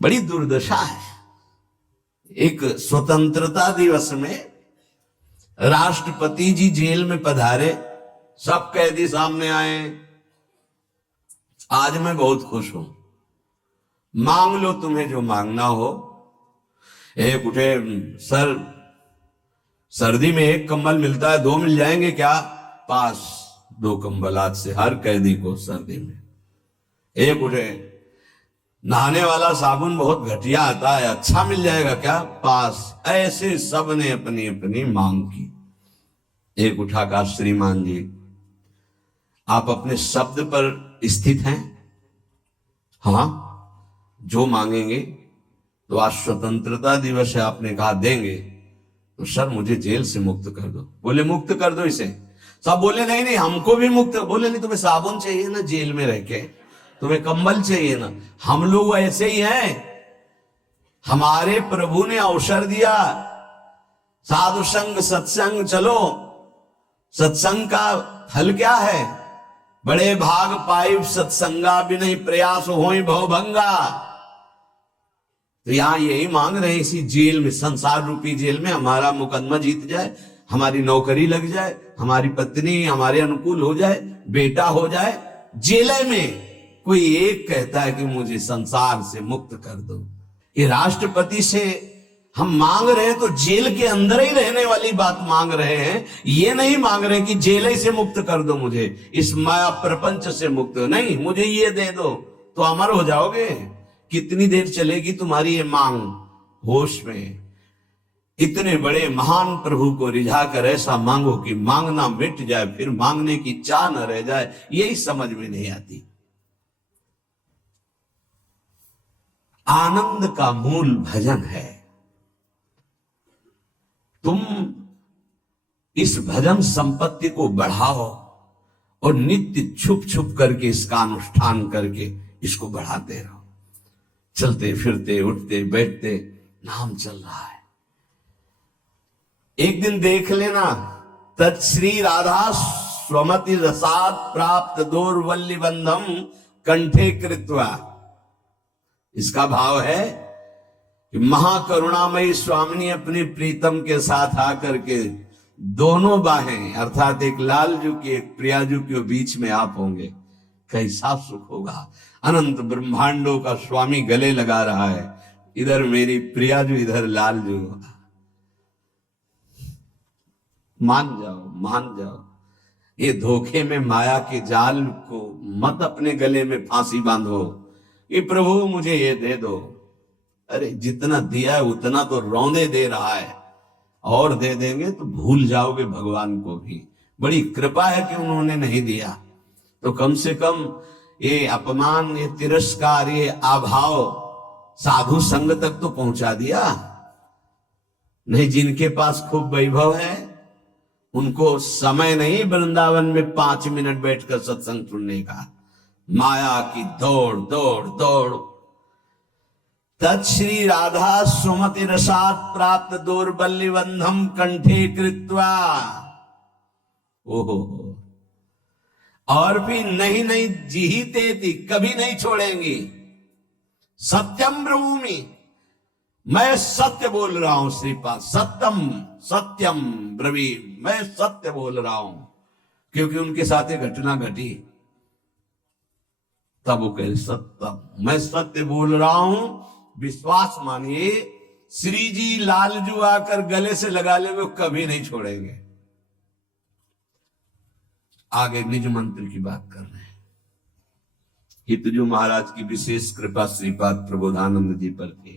बड़ी दुर्दशा है। एक स्वतंत्रता दिवस में राष्ट्रपति जी जेल में पधारे, सब कैदी सामने आए। आज मैं बहुत खुश हूं, मांग लो तुम्हें जो मांगना हो। एक उठे, सर सर्दी में एक कंबल मिलता है, दो मिल जाएंगे क्या? पास, दो कंबल आज से हर कैदी को सर्दी में। एक उठे, नहाने वाला साबुन बहुत घटिया आता है, अच्छा मिल जाएगा क्या? पास। ऐसे सब ने अपनी अपनी मांग की। एक उठा कहा, श्रीमान जी आप अपने शब्द पर स्थित हैं? हाँ, जो मांगेंगे। तो आज स्वतंत्रता दिवस है, आपने कहा देंगे, तो सर मुझे जेल से मुक्त कर दो। बोले मुक्त कर दो इसे? सब बोले नहीं नहीं हमको भी मुक्त। बोले नहीं, तुम्हें साबुन चाहिए ना जेल में रह के, तुम्हें कंबल चाहिए ना। हम लोग ऐसे ही हैं, हमारे प्रभु ने अवसर दिया, साधु संग सत्संग चलो। सत्संग का फल क्या है? बड़े भाग पाइब सत्संगा भी नहीं प्रयास होई भवभंगा। तो यहां यही मांग रहे हैं, इसी जेल में, संसार रूपी जेल में हमारा मुकदमा जीत जाए, हमारी नौकरी लग जाए, हमारी पत्नी हमारे अनुकूल हो जाए, बेटा हो जाए। जेल में कोई एक कहता है कि मुझे संसार से मुक्त कर दो। ये राष्ट्रपति से हम मांग रहे हैं तो जेल के अंदर ही रहने वाली बात मांग रहे हैं। ये नहीं मांग रहे कि जेल ही से मुक्त कर दो मुझे, इस माया प्रपंच से मुक्त। नहीं, मुझे ये दे दो तो अमर हो जाओगे। कितनी देर चलेगी तुम्हारी ये मांग? होश में इतने बड़े महान प्रभु को रिझा कर ऐसा मांगो कि मांगना मिट जाए, फिर मांगने की चाह न रह जाए। यही समझ में नहीं आती। आनंद का मूल भजन है। तुम इस भजन संपत्ति को बढ़ाओ और नित्य छुप छुप करके इसका अनुष्ठान करके इसको बढ़ाते रहो। चलते फिरते उठते बैठते नाम चल रहा है। एक दिन देख लेना, तत्श्री राधा स्वमति रसाद प्राप्त दौर्वल्य बंधम कंठे कृत्वा। इसका भाव है कि महाकरुणामयी स्वामिनी अपनी प्रीतम के साथ आकर के दोनों बाहें, अर्थात एक लालजू की एक प्रियाजू के बीच में आप होंगे, कैसा सुख होगा। अनंत ब्रह्मांडों का स्वामी गले लगा रहा है, इधर मेरी प्रियाजू इधर लालजू। मान जाओ, मान जाओ, ये धोखे में माया के जाल को मत अपने गले में फांसी बांधो कि प्रभु मुझे ये दे दो। अरे जितना दिया है उतना तो रौंदे दे रहा है, और दे देंगे तो भूल जाओगे भगवान को भी। बड़ी कृपा है कि उन्होंने नहीं दिया, तो कम से कम ये अपमान, ये तिरस्कार, ये अभाव साधु संग तक तो पहुंचा दिया। नहीं, जिनके पास खूब वैभव है उनको समय नहीं वृंदावन में 5 मिनट बैठकर सत्संग सुनने का। माया की दौड़ दौड़ दौड़। तत्श्री राधा सुमति रसात प्राप्त दौर्बल्य बंधम कंठे कृत्वा। ओहो, और भी नहीं नहीं जीते थी, कभी नहीं छोड़ेंगी। सत्यम ब्रह्मी, मैं सत्य बोल रहा हूं श्रीपाद। सत्यम सत्यम ब्रवी, मैं सत्य बोल रहा हूं। क्योंकि उनके साथ एक घटना घटी, तब वो कहे सत्यम, मैं सत्य बोल रहा हूं, विश्वास मानिए। श्री जी लालजू आकर गले से लगा ले, वो कभी नहीं छोड़ेंगे। आगे निज मंत्र की बात कर रहे हैं। हितजू महाराज की विशेष कृपा श्रीपाद प्रबोधानंद जी पर थी।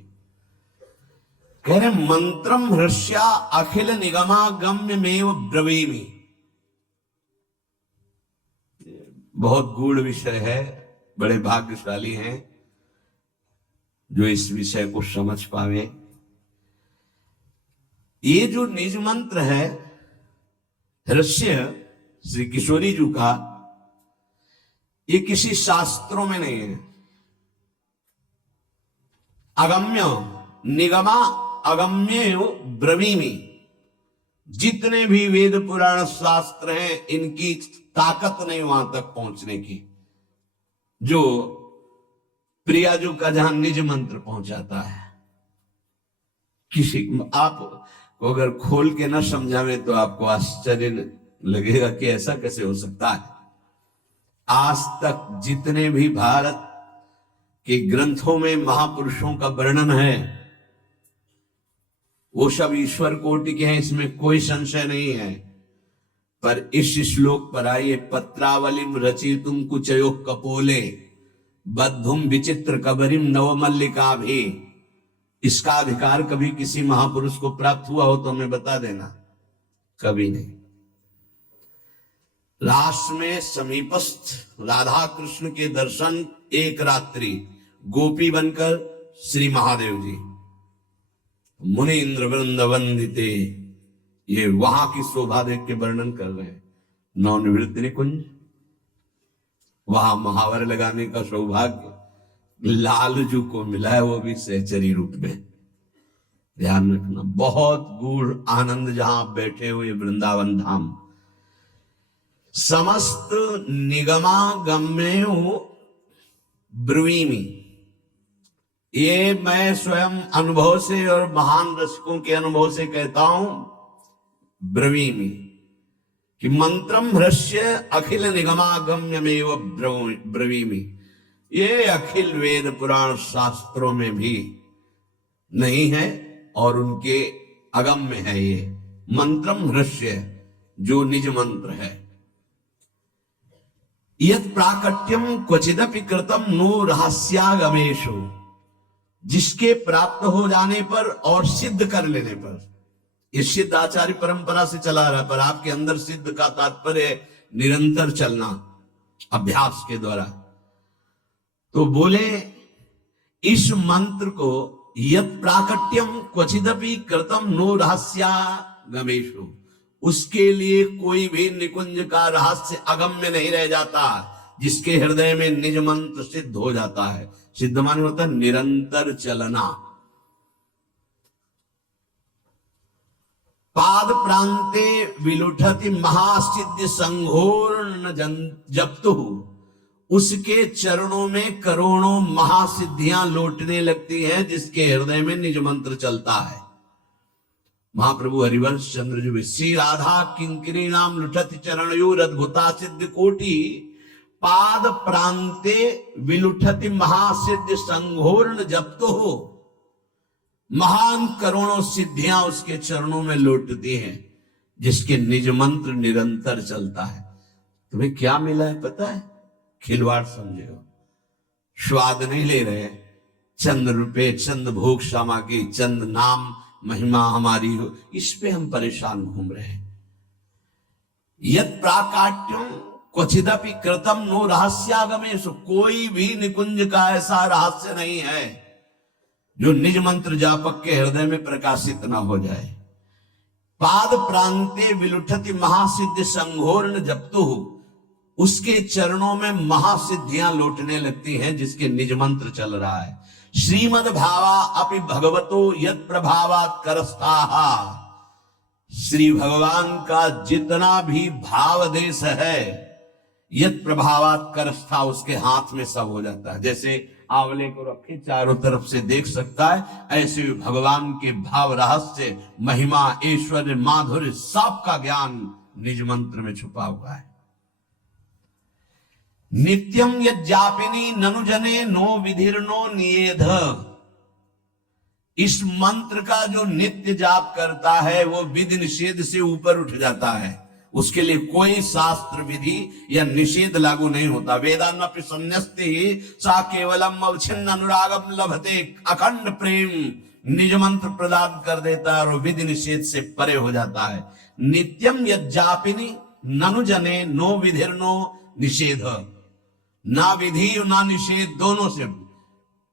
कह रहे मंत्रम हृष्या अखिल निगमागम्य में ब्रवीमि। बहुत गूढ़ विषय है, बड़े भाग्यशाली हैं जो इस विषय को समझ पावे। ये जो निज मंत्र है हृष्य श्री किशोरी जी का, ये किसी शास्त्रों में नहीं है। अगम्य निगमा अगम्य ब्रवीमि, जितने भी वेद पुराण शास्त्र हैं इनकी ताकत नहीं वहां तक पहुंचने की। जो प्रियाजू का जहां निज मंत्र पहुंचाता है। किसी आप को अगर खोल के ना समझावे तो आपको आश्चर्य लगेगा कि ऐसा कैसे हो सकता है। आज तक जितने भी भारत के ग्रंथों में महापुरुषों का वर्णन है वो सब ईश्वर कोटि के हैं, इसमें कोई संशय नहीं है। पर इस श्लोक पर आइए, पत्रावलिम रचितुम कुचयो कपोले बद्धुम विचित्र कबरिम नवमल्लिका भी, इसका अधिकार कभी किसी महापुरुष को प्राप्त हुआ हो तो हमें बता देना। कभी नहीं। राष्ट्र में समीपस्थ राधा कृष्ण के दर्शन एक रात्रि गोपी बनकर श्री महादेव जी मुनि इंद्र वृंद वंदिते, ये वहां की शोभा देख के वर्णन कर रहे हैं। नवनिवृत्ति निकुंज, वहां महावर लगाने का सौभाग्य लालजू को मिला है, वो भी सहचरी रूप में। ध्यान रखना, बहुत गूढ़ आनंद जहां आप बैठे हुए वृंदावन धाम। समस्त निगमागम्यो ब्रुवीमि, ये मैं स्वयं अनुभव से और महान रसिकों के अनुभव से कहता हूं, ब्रवीमि कि मंत्रम हृष्य अखिल निगमागम्यमेव ब्रवीमि, ये अखिल वेद पुराण शास्त्रों में भी नहीं है और उनके अगम्य है। ये मंत्रम हृष्य जो निज मंत्र है, यत् प्राकट्यम क्वचिदपि कृतम नो रहस्यागमेषु, जिसके प्राप्त हो जाने पर और सिद्ध कर लेने पर, ये सिद्ध आचार्य परंपरा से चला रहा है, पर आपके अंदर सिद्ध का तात्पर्य निरंतर चलना अभ्यास के द्वारा। तो बोले इस मंत्र को यत् प्राकट्यम क्वचिदपि कृतम नो रहस्यागमेषु, उसके लिए कोई भी निकुंज का रहस्य अगम्य नहीं रह जाता, जिसके हृदय में निज मंत्र सिद्ध हो जाता है। सिद्ध माने होता है निरंतर चलना। पाद प्रांते विलुठति महासिद्ध संघोर्ण जप्तु, उसके चरणों में करोड़ों महासिद्धियां लौटने लगती हैं, जिसके हृदय में निज मंत्र चलता है। महाप्रभु हरिवंश चंद्र जी, श्री राधा किंकरी नाम लुठति चरणयोर अद्भुता सिद्ध कोटि, पाद प्रांते विलुठति महासिद्ध संघोर्ण जप्तो हो, महान करोड़ों सिद्धियां उसके चरणों में लौटती हैं, जिसके निज मंत्र निरंतर चलता है। तुम्हें क्या मिला है पता है? खिलवाड़ समझे हो, स्वाद नहीं ले रहे, चंद रुपए, चंद भोग सामग्री, चंद नाम महिमा हमारी हो, इस पे हम परेशान घूम रहे हैं। यत् प्राकाट्यम क्वचिदपि कृतम नो रहस्यागमेषु, कोई भी निकुंज का ऐसा रहस्य नहीं है जो निज मंत्र जापक के हृदय में प्रकाशित ना हो जाए। पाद प्रांते विलुठति महासिद्ध संघोर्ण जप्तु, उसके चरणों में महासिद्धियां लौटने लगती हैं, जिसके निज मंत्र चल रहा है। श्रीमद भावा अपि भगवतो यत् प्रभावात् करस्ताहा, श्री भगवान का जितना भी भाव देश है, यत् प्रभावात् करस्था, उसके हाथ में सब हो जाता है। जैसे आंवले को रखे चारों तरफ से देख सकता है, ऐसे भगवान के भाव रहस्य, महिमा, ऐश्वर्य, माधुर्य, सब का ज्ञान निज मंत्र में छुपा हुआ है। नित्यम यज्जापिनी ननु जने नो विधिर्नो नियेध, इस मंत्र का जो नित्य जाप करता है वो विधि निषेध से ऊपर उठ जाता है, उसके लिए कोई शास्त्र विधि या निषेध लागू नहीं होता। वेदान्नपि संन्यस्ते सा केवलम अवच्छिन्न अनुरागम लभते, अखंड प्रेम निज मंत्र प्रदान कर देता है और विधि निषेध से परे हो जाता है। नित्यम यज्जापिनी ननु जने नो विधिर्नो निषेध, ना विधि ना निषेध, दोनों से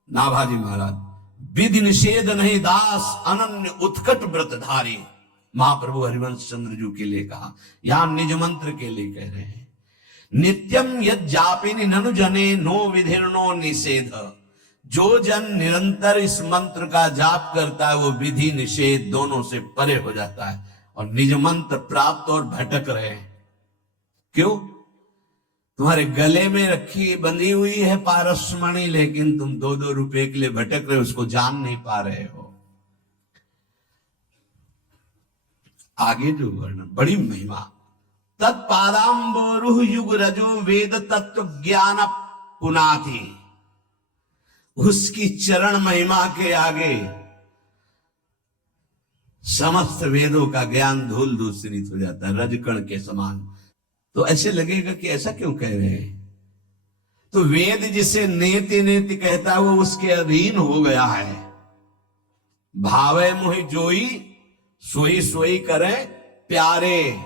नाभाजी महाराज, विधि निषेध नहीं दास अनन्य उत्कट व्रतधारी, महाप्रभु हरिवंश चंद्र जी के लिए कहा, यहां निज मंत्र के लिए कह रहे हैं। नित्यम यज्जापिनी ननु जने नो विधिर्नो निषेध, जो जन निरंतर इस मंत्र का जाप करता है वो विधि निषेध दोनों से परे हो जाता है और निज मंत्र प्राप्त और भटक रहे हैं। क्यों? तुम्हारे गले में रखी बंधी हुई है पारसमणि, लेकिन तुम 2-2 रुपए के लिए भटक रहे हो, उसको जान नहीं पा रहे हो। आगे जो वर्णन, बड़ी महिमा। तत्पादाम्बोरुह युग रजो वेद तत्व ज्ञान पुनाति। उसकी चरण महिमा के आगे समस्त वेदों का ज्ञान धूल दूषित हो जाता है, रजकण के समान। तो ऐसे लगेगा कि ऐसा क्यों कह रहे हैं? तो वेद जिसे नेति नेति कहता है वो उसके अधीन हो गया है। भावे मोहि जोई सोई सोई करे प्यारे।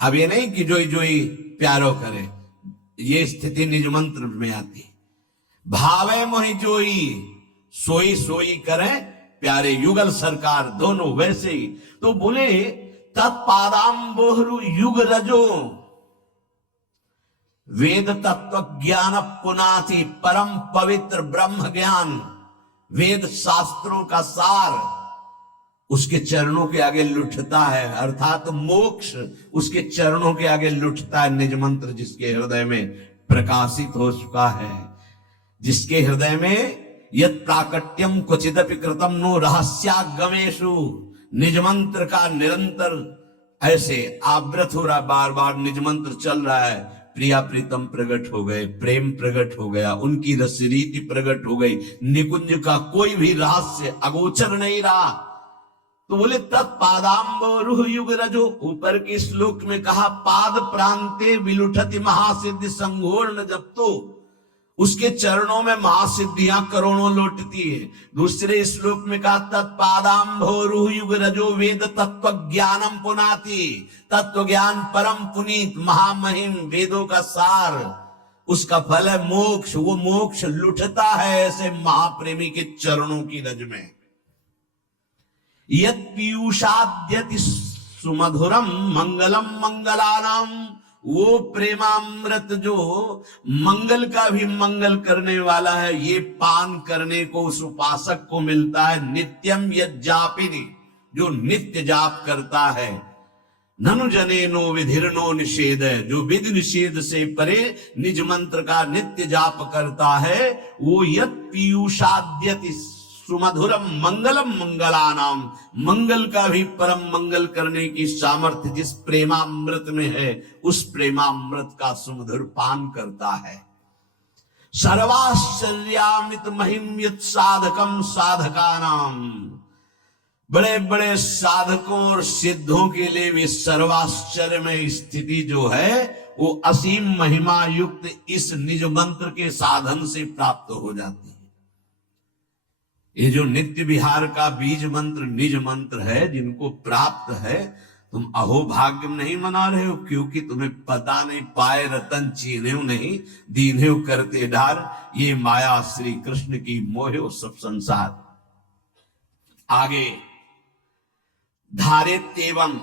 अब ये नहीं कि जोई जोई प्यारो करे, ये स्थिति निज मंत्र में आती। भावे मोहि जोई सोई सोई करे प्यारे, युगल सरकार दोनों वैसे ही। तो बोले तत्पादाम्बोहरु युग रजो वेद तत्व ज्ञान पुनाति। परम पवित्र ब्रह्म ज्ञान, वेद शास्त्रों का सार उसके चरणों के आगे लुटता है, अर्थात मोक्ष उसके चरणों के आगे लुटता है। निज मंत्र जिसके हृदय में प्रकाशित हो चुका है, जिसके हृदय में यत् प्राकट्यम क्वचिदपि कृतम नो रहस्यागमेषु, निज मंत्र का निरंतर ऐसे आवृत हो रहा, बार बार निज मंत्र चल रहा है। प्रिया प्रीतम प्रकट हो गए, प्रेम प्रकट हो गया, उनकी रसरीति प्रकट हो गई, निकुंज का कोई भी रहस्य अगोचर नहीं रहा। तो बोले तत्पादाम्बोरुह युग रजो। ऊपर के श्लोक में कहा पाद प्रांते विलुठति महासिद्धि संघोर्ण, जब तो उसके चरणों में महासिद्धियां करोड़ों लौटती है। दूसरे श्लोक में कहा तत्पादाम्भोरुह युग रजो वेद तत्व ज्ञानम पुनाति। तत्व ज्ञान परम पुनीत महामहिम वेदों का सार, उसका फल है मोक्ष। वो मोक्ष लुटता है ऐसे महाप्रेमी के चरणों की रज में। यत् पीयूषाद्यति सुमधुरम मंगलम मंगलानाम, वो प्रेमामृत जो मंगल का भी मंगल करने वाला है, ये पान करने को उस उपासक को मिलता है। नित्यम यज्जापिनी, जो नित्य जाप करता है। ननु जने नो विधिर्नो निषेध, जो विधि निषेध से परे निज मंत्र का नित्य जाप करता है, वो यत् पीयूषाद्यति सुमधुरम मंगलम मंगलानाम, मंगल का भी परम मंगल करने की सामर्थ्य जिस प्रेमामृत में है, उस प्रेमामृत का सुमधुर पान करता है। सर्वाश्चर्यामित महिम यत् साधकम साधकानाम, बड़े बड़े साधकों और सिद्धों के लिए भी सर्वाश्चर्य में स्थिति जो है वो असीम महिमा युक्त इस निज मंत्र के साधन से प्राप्त हो जाती है। ये जो नित्य विहार का बीज मंत्र निज मंत्र है, जिनको प्राप्त है, तुम अहोभाग्य नहीं मना रहे हो, क्योंकि तुम्हें पता नहीं, पाए रतन चीन्हे नहीं, दीन्हे करते डार, ये माया श्री कृष्ण की मोहे सब संसार। आगे धारित एवं,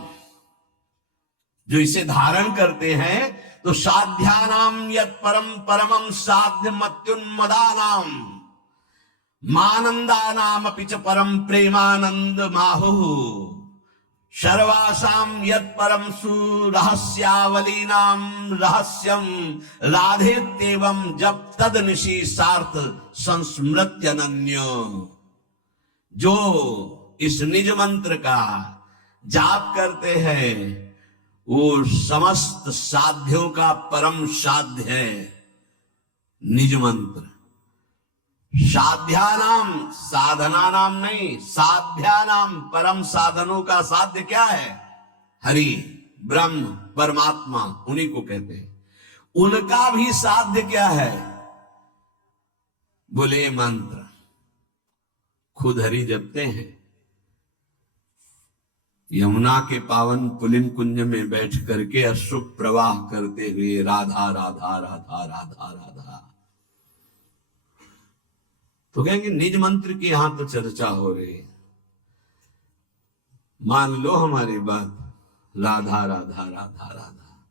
जो इसे धारण करते हैं, तो साध्यानाम यत् परम परमम साध्य मत्युन्मदानाम मानंदानाम अपि च परम प्रेमानंद माहु, सर्वासाम यत् परम सुरहस्यावलीनाम रहस्यम राधेत्येवं जब तद निशि सार्थ संस्मृत्यनन्य। जो इस निज मंत्र का जाप करते हैं, वो समस्त साध्यों का परम साध्य है निज मंत्र। साध्यानाम, साधना नाम नहीं, साध्यानाम, परम साधनों का साध्य क्या है? हरि, ब्रह्म, परमात्मा, उन्हीं को कहते हैं। उनका भी साध्य क्या है? बोले मंत्र। खुद हरि जपते हैं, यमुना के पावन पुलिन कुंज में बैठ करके अश्रु प्रवाह करते हुए राधा राधा राधा राधा राधा। तो कहेंगे निज मंत्र की यहां तो चर्चा हो रही है, मान लो हमारी बात, राधा राधा राधा राधा,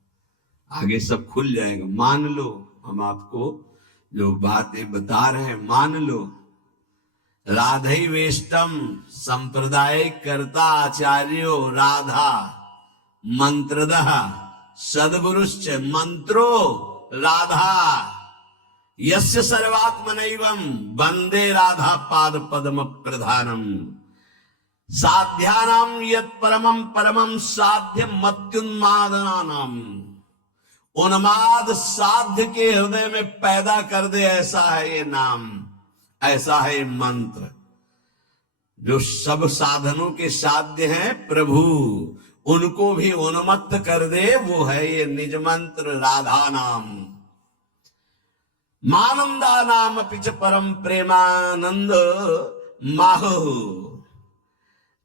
आगे सब खुल जाएगा। मान लो, हम आपको जो बातें बता रहे हैं मान लो। राधई वेष्टम संप्रदाय कर्ता आचार्यो राधा मंत्रदः सदगुरुश्च मंत्रो राधा यस्य सर्वात्मनैवं वंदे राधा पाद पद्म प्रधानम साध्यानाम यत् परमं परमं साध्यम मत्युन्मादनानाम। उन्माद साध्य के हृदय में पैदा कर दे, ऐसा है ये नाम, ऐसा है ये मंत्र। जो सब साधनों के साध्य हैं प्रभु, उनको भी उन्मत्त कर दे, वो है ये निज मंत्र राधा नाम। मानंदा नाम पिच परम प्रेमानंद माहु।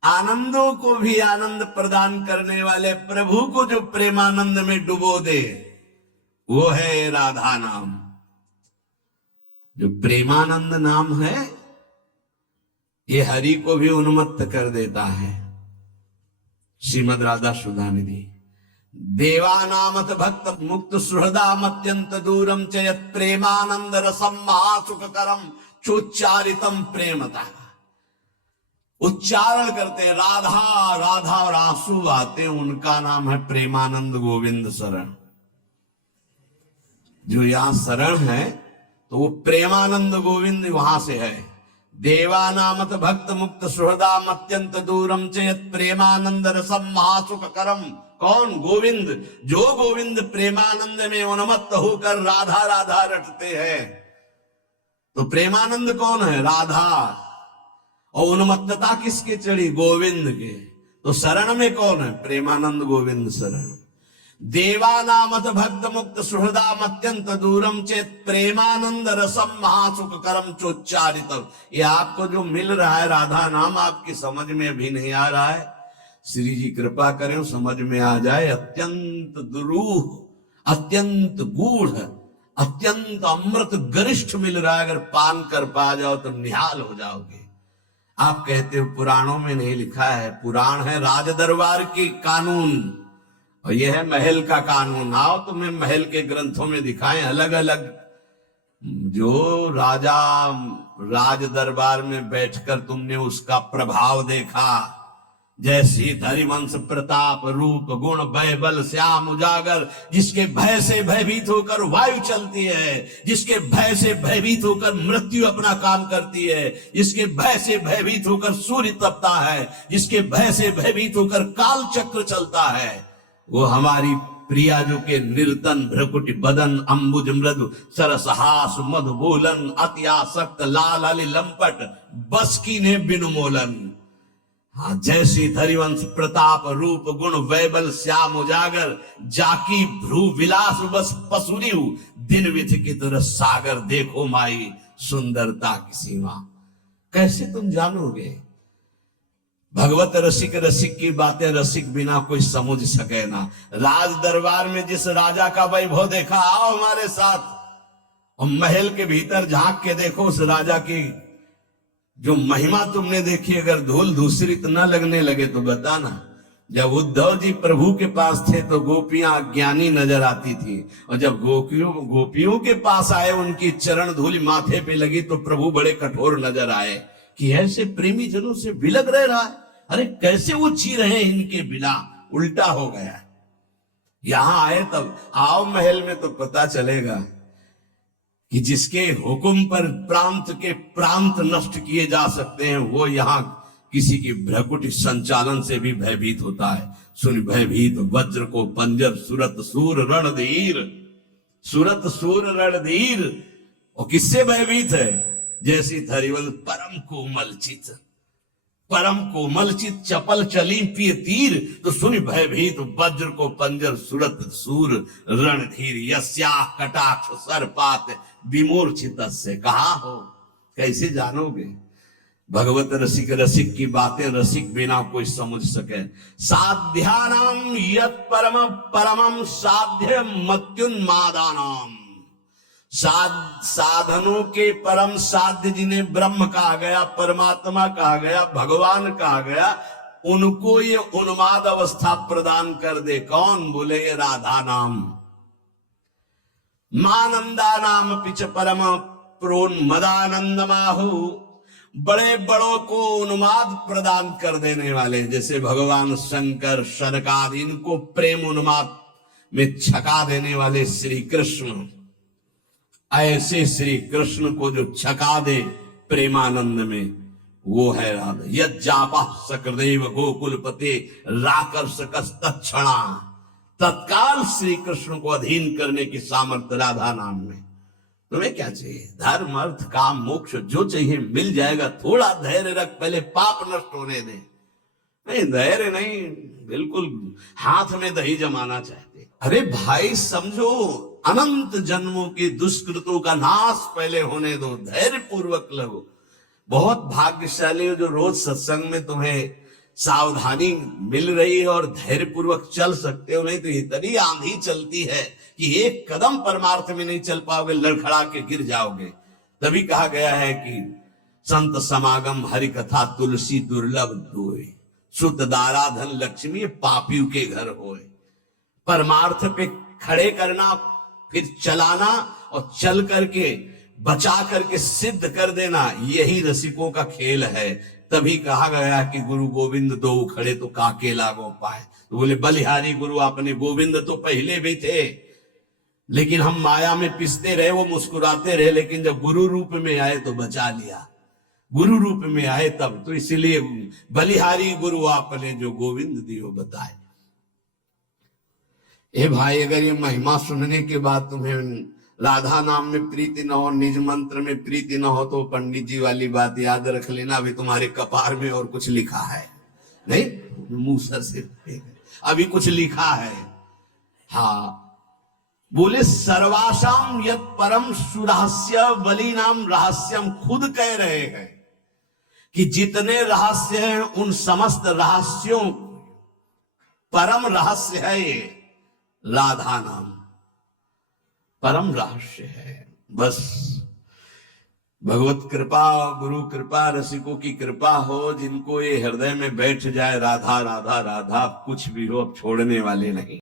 आनंदों को भी आनंद प्रदान करने वाले प्रभु को जो प्रेमानंद में डुबो दे, वो है राधा नाम। जो प्रेमानंद नाम है, ये हरि को भी उन्मत्त कर देता है। श्रीमद राधा सुधा निधि। देवानामत भक्त मुक्त सुहृदाम अत्यंत दूरम च यत् प्रेमानंद रसम महासुखकरम चोच्चारितम प्रेमता। उच्चारण करते हैं राधा राधा और आंसू आते हैं, उनका नाम है प्रेमानंद गोविंद शरण। जो यहां शरण है तो वो प्रेमानंद गोविंद वहां से है। देवानामत भक्त मुक्त सुहृदाम अत्यंत दूरम च यत् प्रेमानंद रसम महासुखकरम। कौन? गोविंद। जो गोविंद प्रेमानंद में उन्मत्त होकर राधा राधा रटते हैं। तो प्रेमानंद कौन है? राधा। और उन्मत्तता किसके चढ़ी? गोविंद के। तो शरण में कौन है? प्रेमानंद गोविंद शरण। देवानामत भक्त मुक्त सुहृदाम अत्यंत दूरम चेत प्रेमानंद रसम महासुख करम चोच्चारितम। ये आपको जो मिल रहा है राधा नाम, आपकी समझ में अभी नहीं आ रहा है। श्री जी कृपा करें समझ में आ जाए। अत्यंत दुरूह, अत्यंत गूढ़, अत्यंत अमृत गरिष्ठ मिल रहा है। अगर पान कर पा जाओ तो निहाल हो जाओगे। आप कहते हो पुराणों में नहीं लिखा है। पुराण है राज दरबार की कानून, और यह है महल का कानून। आओ तुम्हें महल के ग्रंथों में दिखाएं अलग अलग। जो राजा राज दरबार में बैठकर तुमने उसका प्रभाव देखा, जैसी हरिवंश प्रताप रूप गुण भय बल श्याम उजागर, जिसके भय से भयभीत होकर वायु चलती है, जिसके भय से भयभीत होकर मृत्यु अपना काम करती है, जिसके भय से भयभीत होकर सूर्य तपता है, जिसके भय से भयभीत होकर काल चक्र चलता है, वो हमारी प्रिया जो के निर्तन भ्रकुटी बदन अंबुज मृदु सरसहास मधु बोलन अति आसक्त लाल अली लंपट बस की ने बिनु मोलन। हाँ, जैसी धरिवंश प्रताप रूप गुण वैबल श्याम उजागर, जाकी भ्रू विलास बस पसुरियु दिन विधि की तरह सागर। देखो माई सुंदरता की सीमा। कैसे तुम जानोगे? भगवत रसिक रसिक की बातें रसिक बिना कोई समझ सके ना। राज दरबार में जिस राजा का वैभव देखा, आओ हमारे साथ और महल के भीतर झांक के देखो। उस राजा की जो महिमा तुमने देखी, अगर धूल धूसरित न लगने लगे तो बताना। जब उद्धव जी प्रभु के पास थे तो गोपियां अज्ञानी नजर आती थी, और जब गोपियों के पास आए, उनकी चरण धूलि माथे पे लगी तो प्रभु बड़े कठोर नजर आए कि ऐसे प्रेमी जनों से बिलग रहा है। अरे कैसे वो जी रहे हैं इनके बिना। उल्टा हो गया। यहां आए तब आओ महल में तो पता चलेगा कि जिसके हुक्म पर प्रांत के प्रांत नष्ट किए जा सकते हैं, वो यहां किसी की भ्रकुटी संचालन से भी भयभीत होता है। सुन भयभीत वज्र को पंजर सुरत सूर रणधीर। सुरत सूर रणधीर। और किससे भयभीत है? जैसी धरिवल परम कोमल चित, परम कोमल चित चपल चली पिय तीर। तो सुन भयभीत वज्र को पंजर सुरत सूर रणधीर। यस्या कटाक्ष सर्पात विमूर्छित से। कहा हो? कैसे जानोगे? भगवत रसिक रसिक की बातें रसिक बिना कोई समझ सके। साध्यानाम यत् परम परमम साध्य मत्युन्मादानाम। साधनों के परम साध्य जिन्हें ब्रह्म कहा गया, परमात्मा कहा गया, भगवान कहा गया, उनको ये उन्माद अवस्था प्रदान कर दे। कौन? बोले ये राधा नाम। मानंदा नाम पिच परम प्रोन्मदानंद माहु। बड़े बड़ों को उन्माद प्रदान कर देने वाले, जैसे भगवान शंकर शनकादि, इनको प्रेम उन्माद में छका देने वाले श्री कृष्ण। ऐसे श्री कृष्ण को जो छका दे प्रेमानंद में, वो है राधा। यज्जापा सकृदेव गोकुलपते राकर्षकस तत्क्षणा, तत्काल श्री कृष्ण को अधीन करने की सामर्थ्य राधा नाम में। तुम्हें क्या चाहिए? धर्म अर्थ काम मोक्ष जो चाहिए मिल जाएगा। थोड़ा धैर्य रख, पहले पाप नष्ट होने दे। नहीं धैर्य नहीं, बिल्कुल हाथ में दही जमाना चाहते। अरे भाई समझो, अनंत जन्मों की दुष्कृतों का नाश पहले होने दो, धैर्य पूर्वक लगो। बहुत भाग्यशाली हो जो रोज सत्संग में तुम्हें सावधानी मिल रही है और धैर्य पूर्वक चल सकते हो। नहीं तो इतनी आंधी चलती है कि एक कदम परमार्थ में नहीं चल पाओगे, लड़खड़ा के गिर जाओगे। तभी कहा गया है कि संत समागम हरि कथा तुलसी दुर्लभ दोए, सुत दारा धन लक्ष्मी पापियों के घर होए। परमार्थ पे खड़े करना, फिर चलाना और चल करके बचा करके सिद्ध कर देना, यही रसिकों का खेल है। तभी कहा गया कि गुरु गोविंद दो खड़े तो काके लागो पाए। तो बोले बलिहारी गुरु अपने गोविंद तो पहले भी थे, लेकिन हम माया में पिसते रहे, वो मुस्कुराते रहे, लेकिन जब गुरु रूप में आए तो बचा लिया। गुरु रूप में आए तब तो इसीलिए बलिहारी गुरु आपने जो गोविंद दियो बताए। ए भाई, अगर ये महिमा सुनने के बाद तुम्हें राधा नाम में प्रीति न हो, निज मंत्र में प्रीति न हो, तो पंडित जी वाली बात याद रख लेना, अभी तुम्हारे कपार में और कुछ लिखा है। नहीं मुंह सर से अभी कुछ लिखा है। हाँ बोले सर्वासाम यत परम सुरहस्य बलि नाम रहस्यम, खुद कह रहे हैं कि जितने रहस्य हैं उन समस्त रहस्यों परम रहस्य है ये राधा नाम, परम रहस्य है। बस भगवत कृपा, गुरु कृपा, रसिकों की कृपा हो, जिनको ये हृदय में बैठ जाए राधा राधा राधा, कुछ भी हो अब छोड़ने वाले नहीं।